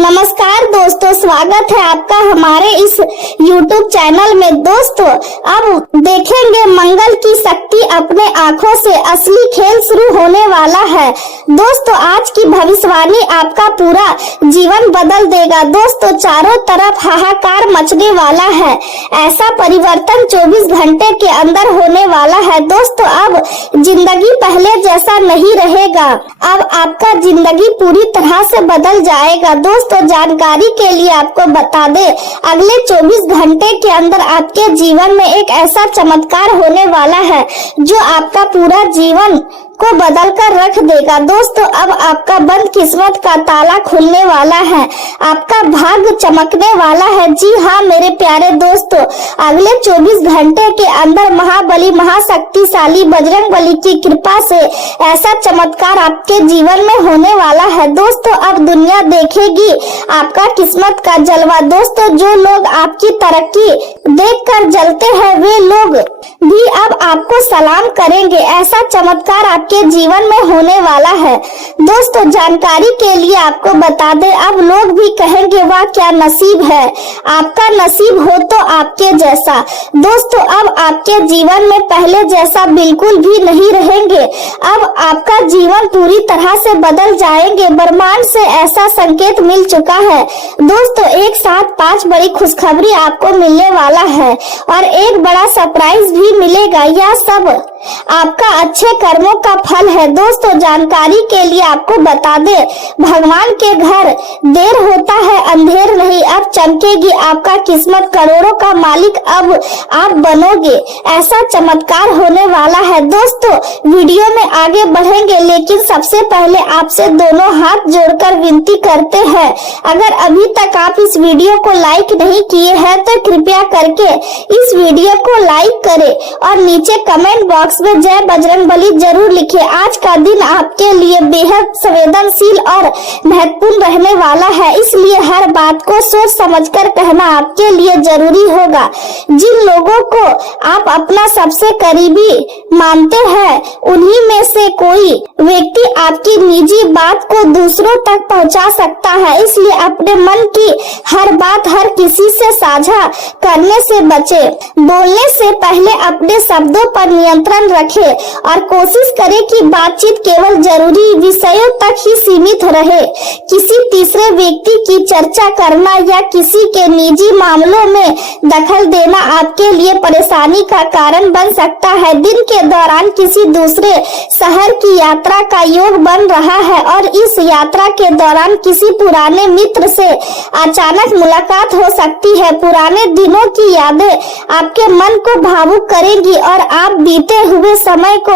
नमस्कार दोस्तों, स्वागत है आपका हमारे इस YouTube चैनल में। दोस्तों, अब देखेंगे मंगल की शक्ति अपने आंखों से, असली खेल शुरू होने वाला है। दोस्तों, आज की भविष्यवाणी आपका पूरा जीवन बदल देगा। दोस्तों, चारों तरफ हाहाकार मचने वाला है। ऐसा परिवर्तन 24 घंटे के अंदर होने वाला है। दोस्तों, अब जिंदगी पहले जैसा नहीं रहेगा। अब आपका जिंदगी पूरी तरह से बदल जाएगा। दोस्तों, जानकारी के लिए आपको बता दे, अगले 24 घंटे के अंदर आपके जीवन में एक ऐसा चमत्कार होने वाला है जो आपका पूरा जीवन को बदल कर रख देगा। दोस्तों, अब आपका बंद किस्मत का ताला खुलने वाला है, आपका भाग्य चमकने वाला है। जी हाँ मेरे प्यारे दोस्तों, अगले 24 घंटे के अंदर महाबली महाशक्तिशाली बजरंगबली की कृपा से ऐसा चमत्कार आपके जीवन में होने वाला है। दोस्तों, अब दुनिया देखेगी आपका किस्मत का जलवा। दोस्तों, जो लोग आपकी तरक्की देखकर जलते हैं वे लोग भी अब आपको सलाम करेंगे। ऐसा चमत्कार आपके जीवन में होने वाला है। दोस्तों, जानकारी के लिए आपको बता दें, अब लोग भी कहेंगे वाह क्या नसीब है, आपका नसीब हो तो आपके जैसा। दोस्तों, अब आपके जीवन में पहले जैसा बिल्कुल भी नहीं रहेंगे। अब आपका जीवन पूरी तरह से बदल जाएंगे। ब्रह्मांड से ऐसा संकेत मिल चुका है। दोस्तों, एक साथ 5 बड़ी खुशखबरी आपको मिलने वाला है और एक बड़ा सरप्राइज भी मिलेगा। यह सब आपका अच्छे कर्मों का फल है। दोस्तों, जानकारी के लिए आपको बता दे, भगवान के घर देर होता है अंधेर नहीं, अब चमकेगी आपका किस्मत, करोड़ों का मालिक अब आप बनोगे। ऐसा चमत्कार होने वाला है। दोस्तों, वीडियो में आगे बढ़ेंगे लेकिन सबसे पहले आपसे दोनों हाथ जोड़कर विनती करते हैं, अगर अभी तक आप इस वीडियो को लाइक नहीं किए हैं तो कृपया करके इस वीडियो को लाइक करें और नीचे कमेंट बॉक्स में जय बजरंगबली जरूर लिखें। आज का दिन आपके लिए बेहद संवेदनशील और महत्वपूर्ण रहने वाला है, इसलिए हर बात को सोच समझकर कहना आपके लिए जरूरी होगा। जिन लोगों को आप अपना सबसे करीबी मानते हैं उन्हीं में से कोई व्यक्ति आपकी निजी बात को दूसरों तक पहुंचा सकता है, इसलिए अपने मन की हर बात हर किसी से साझा करने से बचे। बोलने से पहले अपने शब्दों पर नियंत्रण रखें और कोशिश करें कि बातचीत केवल जरूरी विषयों तक ही सीमित रहे। किसी तीसरे व्यक्ति की चर्चा करना या किसी के निजी मामलों में दखल देना आपके लिए परेशानी का कारण बन सकता है। दिन के दौरान किसी दूसरे शहर की यात्रा का योग बन रहा है और इस यात्रा के दौरान किसी पुराने मित्र से अचानक मुलाकात हो सकती है। पुराने दिनों की यादें आपके मन को भावुक करेंगी और आप बीते हुए समय को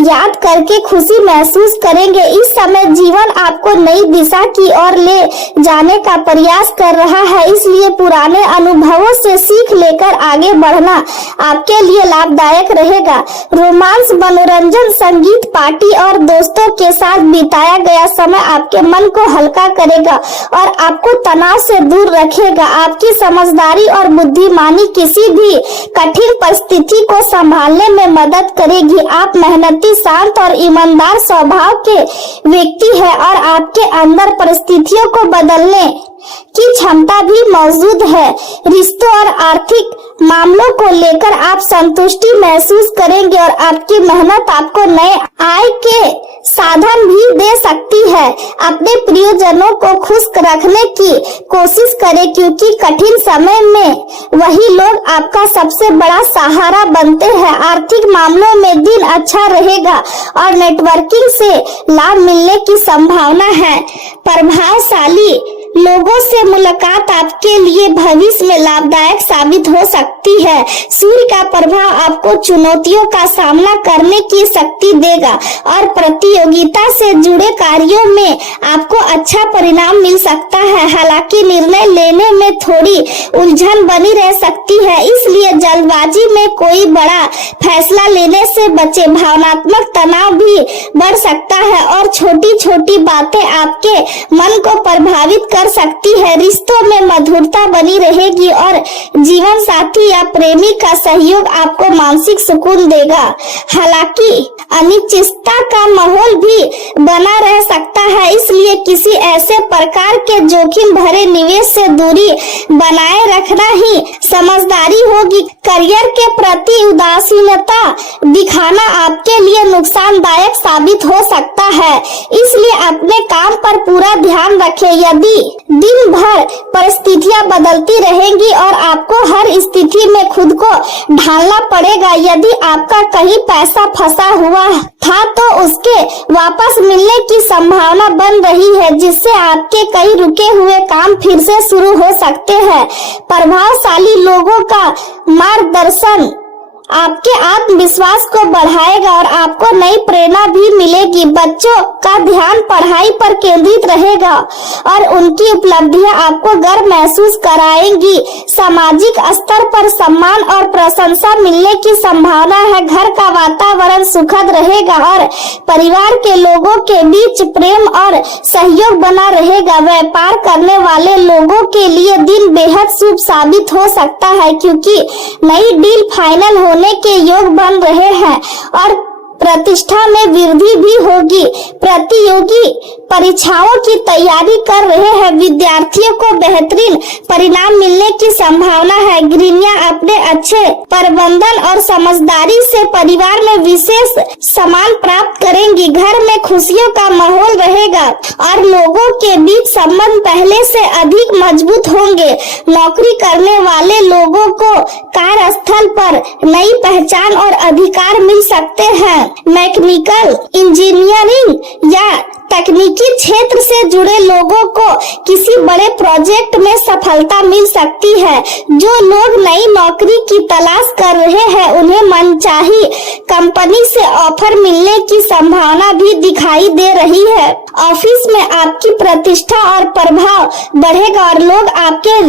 याद करके खुशी महसूस करेंगे। इस समय जीवन आपको नई दिशा की ओर ले जाने का प्रयास कर रहा है, इसलिए पुराने अनुभवों से सीख लेकर आगे बढ़ना आपके लिए लाभदायक रहेगा। रोमांस, मनोरंजन, संगीत, पार्टी और दोस्तों के साथ बिताया गया समय आपके मन को हल्का करेगा और आपको तनाव से दूर रखेगा। आपकी समझदारी और बुद्धिमानी किसी भी कठिन परिस्थिति को संभालने में मदद करेगी। आप मेहनती, शांत और ईमानदार स्वभाव के व्यक्ति हैं और आपके अंदर परिस्थितियों को बदलने की क्षमता भी मौजूद है। रिश्तों और आर्थिक मामलों को लेकर आप संतुष्टि महसूस करेंगे और आपकी मेहनत आपको नए आय के साधन भी दे सकती है। अपने प्रियजनों को खुश रखने की कोशिश करें क्योंकि कठिन समय में वही लोग आपका सबसे बड़ा सहारा बनते हैं। आर्थिक मामलों में दिन अच्छा रहेगा और नेटवर्किंग से लाभ मिलने की संभावना है। प्रभावशाली लोगों से मुलाकात आपके लिए भविष्य में लाभदायक साबित हो सकती है। सूर्य का प्रभाव आपको चुनौतियों का सामना करने की शक्ति देगा और प्रतियोगिता से जुड़े कार्यों में आपको अच्छा परिणाम मिल सकता है। हालांकि निर्णय लेने में थोड़ी उलझन बनी रह सकती है, इसलिए जल्दबाजी में कोई बड़ा फैसला लेने से बचे। भावनात्मक तनाव भी बढ़ सकता है और छोटी छोटी बातें आपके मन को प्रभावित कर सकती है। रिश्तों में मधुरता बनी रहेगी और जीवन साथी या प्रेमी का सहयोग आपको मानसिक सुकून देगा। हालांकि अनिश्चितता का माहौल भी बना रह सकता है, इसलिए किसी ऐसे प्रकार के जोखिम भरे निवेश से दूरी बनाए रखना ही समझदारी होगी। करियर के प्रति उदासीनता दिखाना आपके लिए नुकसानदायक साबित हो सकता है, इसलिए अपने काम पर पूरा ध्यान रखें। यदि दिन भर परिस्थितियां बदलती रहेंगी और आपको हर स्थिति में खुद को ढालना पड़ेगा। यदि आपका कहीं पैसा फंसा हुआ था तो उसके वापस मिलने की संभावना बन रही है, जिससे आपके कई रुके हुए काम फिर से शुरू हो सकते हैं। प्रभावशाली लोगों का मार्गदर्शन आपके आत्मविश्वास को बढ़ाएगा और आपको नई प्रेरणा भी मिलेगी। बच्चों का ध्यान पढ़ाई पर केंद्रित रहेगा और उनकी उपलब्धियां आपको गर्व महसूस कराएंगी। सामाजिक स्तर पर सम्मान और प्रशंसा मिलने की संभावना है। घर का वातावरण सुखद रहेगा और परिवार के लोगों के बीच प्रेम और सहयोग बना रहेगा। व्यापार करने वाले लोगों के लिए दिन बेहद शुभ साबित हो सकता है, क्योंकि नई डील फाइनल होने के योग बन रहे हैं और प्रतिष्ठा में वृद्धि भी होगी। प्रतियोगी परीक्षाओं की तैयारी कर रहे हैं, विद्यार्थियों को बेहतरीन परिणाम मिलने की संभावना है। गृहिणियां अपने अच्छे प्रबंधन और समझदारी से परिवार में विशेष सम्मान प्राप्त करेंगी। घर में खुशियों का माहौल रहेगा और लोगों के बीच संबंध पहले से अधिक मजबूत होंगे। नौकरी करने वाले लोगों को कार्यस्थल पर नई पहचान और अधिकार मिल सकते हैं। मैकेनिकल इंजीनियरिंग या तकनीकी क्षेत्र से जुड़े लोगों को किसी बड़े प्रोजेक्ट में सफलता मिल सकती है। जो लोग नई नौकरी की तलाश कर रहे हैं उन्हें मनचाही कंपनी से ऑफर मिलने की संभावना भी दिखाई दे रही है। ऑफिस में आपकी प्रतिष्ठा और प्रभाव बढ़ेगा और लोग आपके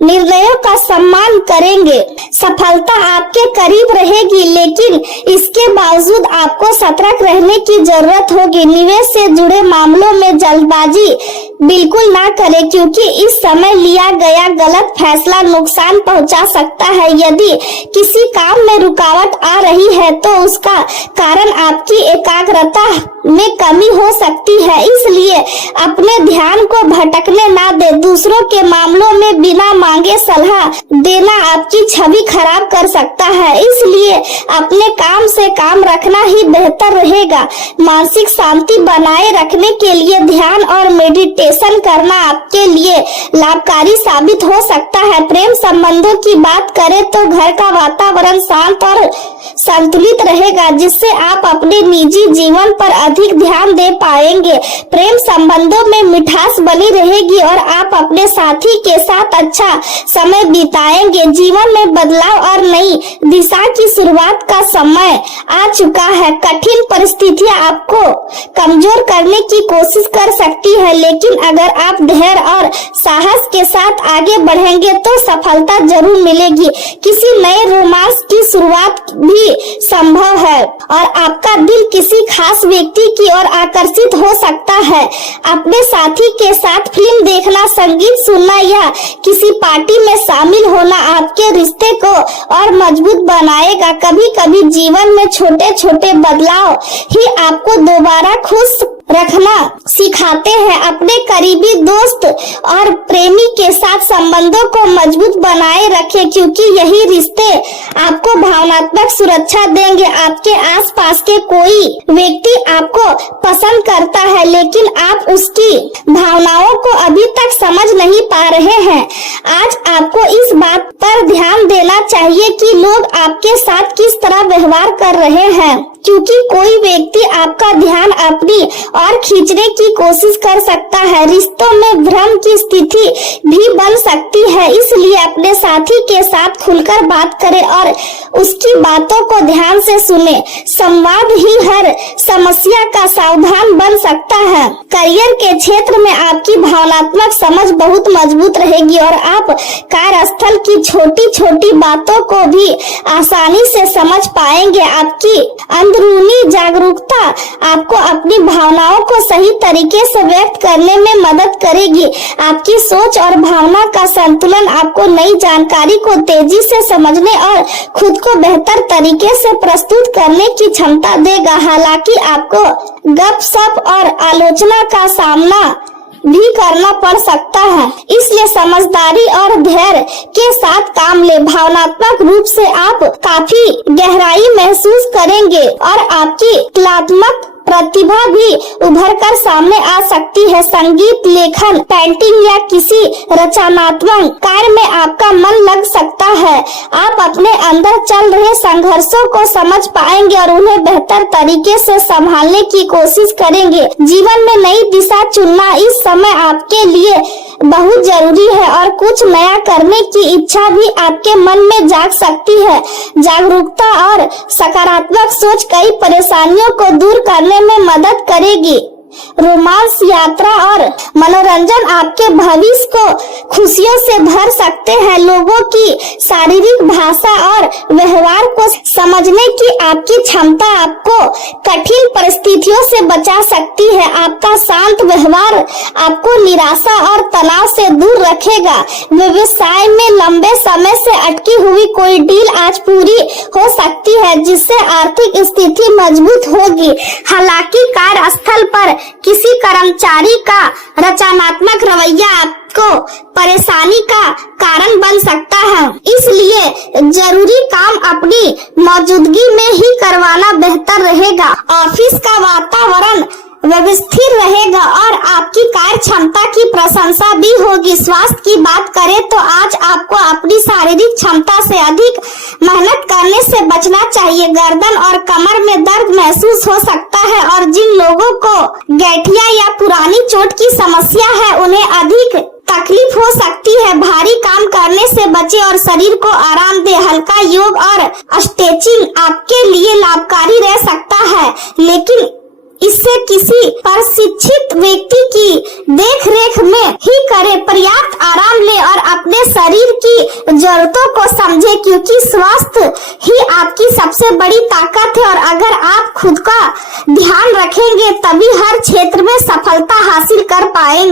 निर्णयों का सम्मान करेंगे। सफलता आपके करीब रहेगी, लेकिन इसके बावजूद आपको सतर्क रहने की जरूरत होगी। निवेश से जुड़े मामलों में जल्दबाजी बिल्कुल ना करें, क्योंकि इस समय लिया गया गलत फैसला नुकसान पहुंचा सकता है। यदि किसी काम में रुकावट आ रही है तो उसका कारण आपकी एकाग्रता में कमी हो सकती है, इसलिए अपने ध्यान को भटकने ना दे। दूसरों के मामलों में बिना मांगे सलाह देना आपकी छवि खराब कर सकता है, इसलिए अपने काम से काम रखना ही बेहतर रहेगा। मानसिक शांति बनाए रखने के लिए ध्यान और मेडिटेशन करना आपके लिए लाभकारी साबित हो सकता है। प्रेम संबंधों की बात करें तो घर का वातावरण शांत और संतुलित रहेगा, जिससे आप अपने निजी जीवन पर अधिक ध्यान दे पाएंगे। प्रेम संबंधों में मिठास बनी रहेगी और आप अपने साथी के साथ अच्छा समय बिताएंगे। जीवन में बदलाव और नई दिशा की शुरुआत का समय आ चुका है। कठिन परिस्थितियां आपको कमजोर करने की कोशिश कर सकती है, लेकिन अगर आप धैर्य और साहस के साथ आगे बढ़ेंगे तो सफलता जरूर मिलेगी। किसी नए रोमांस की शुरुआत भी संभव है और आपका दिल किसी खास व्यक्ति की ओर आकर्षित हो सकता है। अपने साथी के साथ फिल्म देखना, संगीत सुनना या किसी पार्टी में शामिल होना आपके रिश्ते को और मजबूत बनाएगा। कभी कभी जीवन में छोटे छोटे बदलाव ही आपको दोबारा खुश रखना सिखाते हैं। अपने करीबी दोस्त और प्रेमी के साथ संबंधों को मजबूत बनाए रखें, क्योंकि यही रिश्ते आपको भावनात्मक सुरक्षा देंगे। आपके आसपास के कोई व्यक्ति आपको पसंद करता है, लेकिन आप उसकी भावनाओं को अभी तक समझ नहीं पा रहे हैं। आज आपको इस बात पर ध्यान देना चाहिए कि लोग आपके साथ किस तरह व्यवहार कर रहे हैं, क्योंकि कोई व्यक्ति आपका ध्यान अपनी और खींचने की कोशिश कर सकता है। रिश्तों में भ्रम की स्थिति भी बन सकती है, इसलिए अपने साथी के साथ खुलकर बात करें और उसकी बातों को ध्यान से सुने। संवाद ही हर समस्या का सावधान बन सकता है। करियर के क्षेत्र में आपकी भावनात्मक समझ बहुत मजबूत रहेगी और आप कार्यस्थल की छोटी छोटी बातों को भी आसानी से समझ पाएंगे। आपकी अंदरूनी जागरूकता आपको अपनी भावनाओं को सही तरीके से व्यक्त करने में मदद करेगी। आपकी सोच और भावना का संतुलन आपको नई जानकारी को तेजी से समझने और खुद को बेहतर तरीके से प्रस्तुत करने की क्षमता देगा। हालांकि आपको गपशप और आलोचना का सामना भी करना पड़ सकता है, इसलिए समझदारी और धैर्य के साथ काम ले। भावनात्मक रूप से आप काफी गहराई महसूस करेंगे और आपकी कलात्मक प्रतिभा भी उभर कर सामने आ सकती है। संगीत, लेखन, पेंटिंग या किसी रचनात्मक कार्य में आपका मन लग सकता है। आप अपने अंदर चल रहे संघर्षों को समझ पाएंगे और उन्हें बेहतर तरीके से संभालने की कोशिश करेंगे। जीवन में नई दिशा चुनना इस समय आपके लिए बहुत जरूरी है और कुछ नया करने की इच्छा भी आपके मन में जाग सकती है। जागरूकता और सकारात्मक सोच कई परेशानियों को दूर करने में मदद करेगी। रोमांस, यात्रा और मनोरंजन आपके भविष्य को खुशियों से भर सकते हैं। लोगों की शारीरिक भाषा और व्यवहार को समझने की आपकी क्षमता आपको कठिन परिस्थितियों से बचा सकती है। आपका शांत व्यवहार आपको निराशा और तनाव से दूर रखेगा। व्यवसाय में लंबे समय से अटकी हुई कोई डील आज पूरी हो सकती है, जिससे आर्थिक स्थिति मजबूत होगी। हालांकि कार्यस्थल पर किसी कर्मचारी का रचनात्मक रवैया आपको परेशानी का कारण बन सकता है, इसलिए जरूरी काम अपनी मौजूदगी में ही करवाना बेहतर रहेगा। ऑफिस का वातावरण व्यवस्थित रहेगा और आपकी कार्य क्षमता की प्रशंसा भी होगी। स्वास्थ्य की बात करें तो आज आपको अपनी शारीरिक क्षमता से अधिक मेहनत करने से बचना चाहिए। गर्दन और कमर में दर्द महसूस हो सकता है और जिन लोगों को गठिया या पुरानी चोट की समस्या है उन्हें अधिक तकलीफ हो सकती है। भारी काम करने से बचे और शरीर को आराम दे। हल्का योग और स्ट्रेचिंग आपके लिए लाभकारी रह सकता है, लेकिन इससे किसी प्रशिक्षित व्यक्ति की देखरेख में ही करें। पर्याप्त आराम ले और अपने शरीर की जरूरतों को समझे, क्योंकि स्वास्थ्य ही आपकी सबसे बड़ी ताकत है और अगर आप खुद का ध्यान रखेंगे तभी हर क्षेत्र में सफलता हासिल कर पाएंगे।